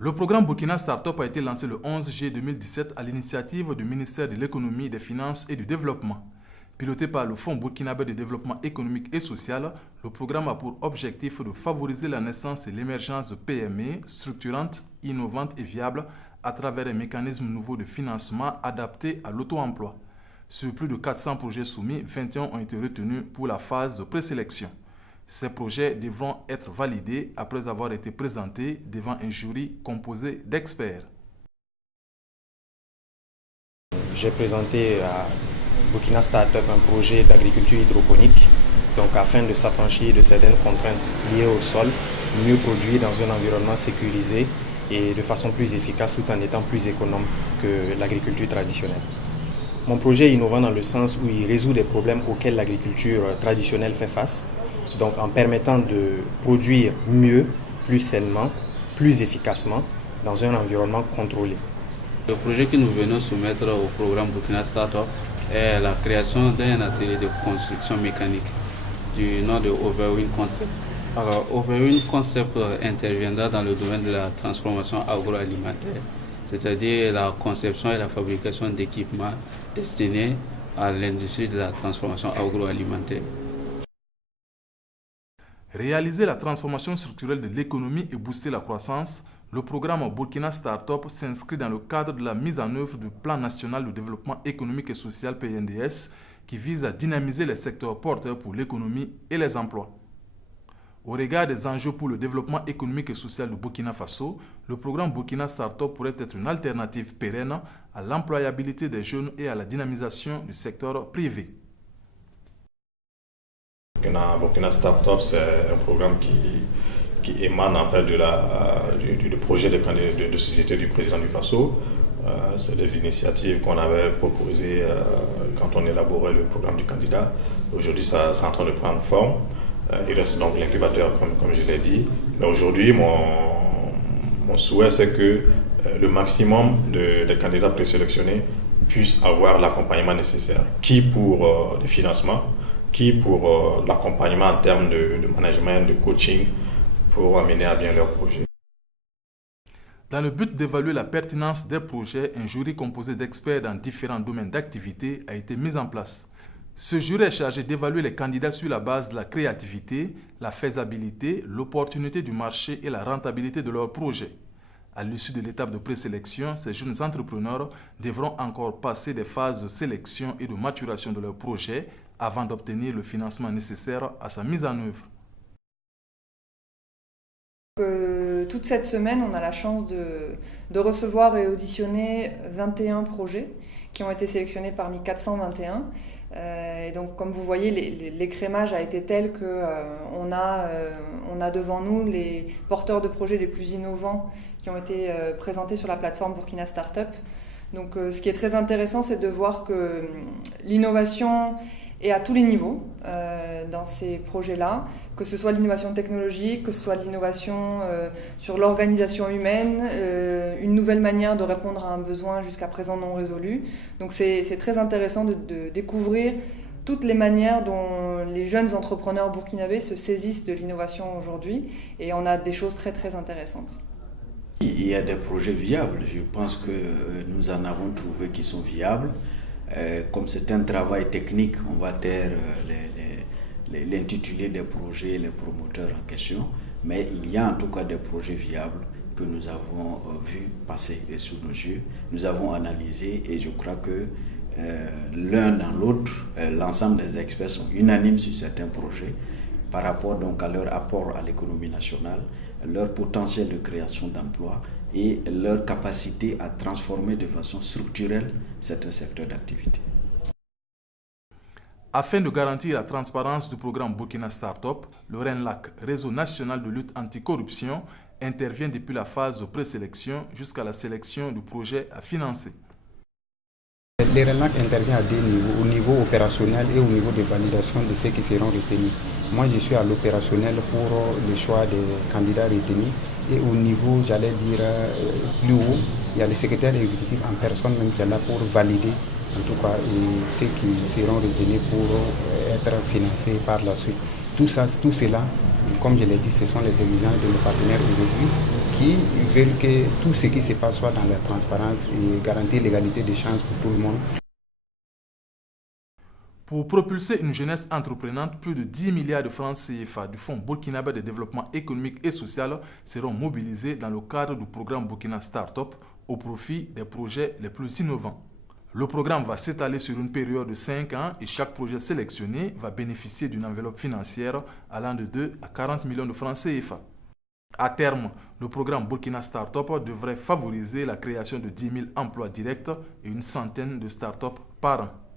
Le programme Burkina Startup a été lancé le 11 juillet 2017 à l'initiative du ministère de l'Économie, des Finances et du Développement. Piloté par le Fonds burkinabé de développement économique et social, le programme a pour objectif de favoriser la naissance et l'émergence de PME structurantes, innovantes et viables à travers un mécanisme nouveau de financement adapté à l'auto-emploi. Sur plus de 400 projets soumis, 21 ont été retenus pour la phase de présélection. Ces projets devront être validés après avoir été présentés devant un jury composé d'experts. J'ai présenté à Burkina Startup un projet d'agriculture hydroponique, donc afin de s'affranchir de certaines contraintes liées au sol, mieux produire dans un environnement sécurisé et de façon plus efficace tout en étant plus économe que l'agriculture traditionnelle. Mon projet est innovant dans le sens où il résout des problèmes auxquels l'agriculture traditionnelle fait face, donc en permettant de produire mieux, plus sainement, plus efficacement dans un environnement contrôlé. Le projet que nous venons soumettre au programme Burkina Startup est la création d'un atelier de construction mécanique du nom de Overwind Concept. Alors, Overwind Concept interviendra dans le domaine de la transformation agroalimentaire, c'est-à-dire la conception et la fabrication d'équipements destinés à l'industrie de la transformation agroalimentaire. Réaliser la transformation structurelle de l'économie et booster la croissance, le programme Burkina Startup s'inscrit dans le cadre de la mise en œuvre du Plan national de développement économique et social PNDS qui vise à dynamiser les secteurs porteurs pour l'économie et les emplois. Au regard des enjeux pour le développement économique et social du Burkina Faso, le programme Burkina Startup pourrait être une alternative pérenne à l'employabilité des jeunes et à la dynamisation du secteur privé. Burkina Startup, c'est un programme qui émane en fait du projet de société du président du Faso. C'est des initiatives qu'on avait proposées quand on élaborait le programme du candidat. Aujourd'hui, c'est en train de prendre forme. Il reste donc l'incubateur, comme je l'ai dit. Mais aujourd'hui, mon souhait, c'est que le maximum de candidats présélectionnés puissent avoir l'accompagnement nécessaire, qui pour le financement, qui pour l'accompagnement en termes de management, de coaching, pour amener à bien leur projet. Dans le but d'évaluer la pertinence des projets, un jury composé d'experts dans différents domaines d'activité a été mis en place. Ce jury est chargé d'évaluer les candidats sur la base de la créativité, la faisabilité, l'opportunité du marché et la rentabilité de leurs projets. À l'issue de l'étape de présélection, ces jeunes entrepreneurs devront encore passer des phases de sélection et de maturation de leurs projets avant d'obtenir le financement nécessaire à sa mise en œuvre. Toute cette semaine, on a la chance de recevoir et auditionner 21 projets qui ont été sélectionnés parmi 421. Et donc, comme vous voyez, l'écrémage a été tel qu'on a devant nous les porteurs de projets les plus innovants qui ont été présentés sur la plateforme Burkina Startup. Donc, ce qui est très intéressant, c'est de voir que l'innovation est à tous les niveaux dans ces projets-là, que ce soit l'innovation technologique, que ce soit l'innovation sur l'organisation humaine, une nouvelle manière de répondre à un besoin jusqu'à présent non résolu. Donc c'est très intéressant de découvrir toutes les manières dont les jeunes entrepreneurs burkinabés se saisissent de l'innovation aujourd'hui, et on a des choses très très intéressantes. Il y a des projets viables, je pense que nous en avons trouvé qui sont viables. Comme c'est un travail technique, on va taire l'intitulé des projets, les promoteurs en question, mais il y a en tout cas des projets viables que nous avons vus passer sous nos yeux, nous avons analysé, et je crois que l'un dans l'autre, l'ensemble des experts sont unanimes sur certains projets par rapport donc à leur apport à l'économie nationale, leur potentiel de création d'emplois et leur capacité à transformer de façon structurelle certains secteurs d'activité. Afin de garantir la transparence du programme Burkina Startup, le RENLAC, Réseau national de lutte anticorruption, intervient depuis la phase de présélection jusqu'à la sélection du projet à financer. Le RENLAC intervient à deux niveaux, au niveau opérationnel et au niveau de validation de ceux qui seront retenus. Moi, je suis à l'opérationnel pour le choix des candidats retenus, et au niveau, j'allais dire, plus haut, il y a le secrétaire exécutif en personne même qui est là pour valider, en tout cas, ceux qui seront retenus pour être financés par la suite. Tout cela, comme je l'ai dit, ce sont les exigences de nos partenaires aujourd'hui qui veulent que tout ce qui se passe soit dans la transparence et garantir l'égalité des chances pour tout le monde. Pour propulser une jeunesse entreprenante, plus de 10 milliards de francs CFA du Fonds burkinabé de développement économique et social seront mobilisés dans le cadre du programme Burkina Startup au profit des projets les plus innovants. Le programme va s'étaler sur une période de 5 ans et chaque projet sélectionné va bénéficier d'une enveloppe financière allant de 2 à 40 millions de francs CFA. À terme, le programme Burkina Startup devrait favoriser la création de 10 000 emplois directs et une centaine de startups par an.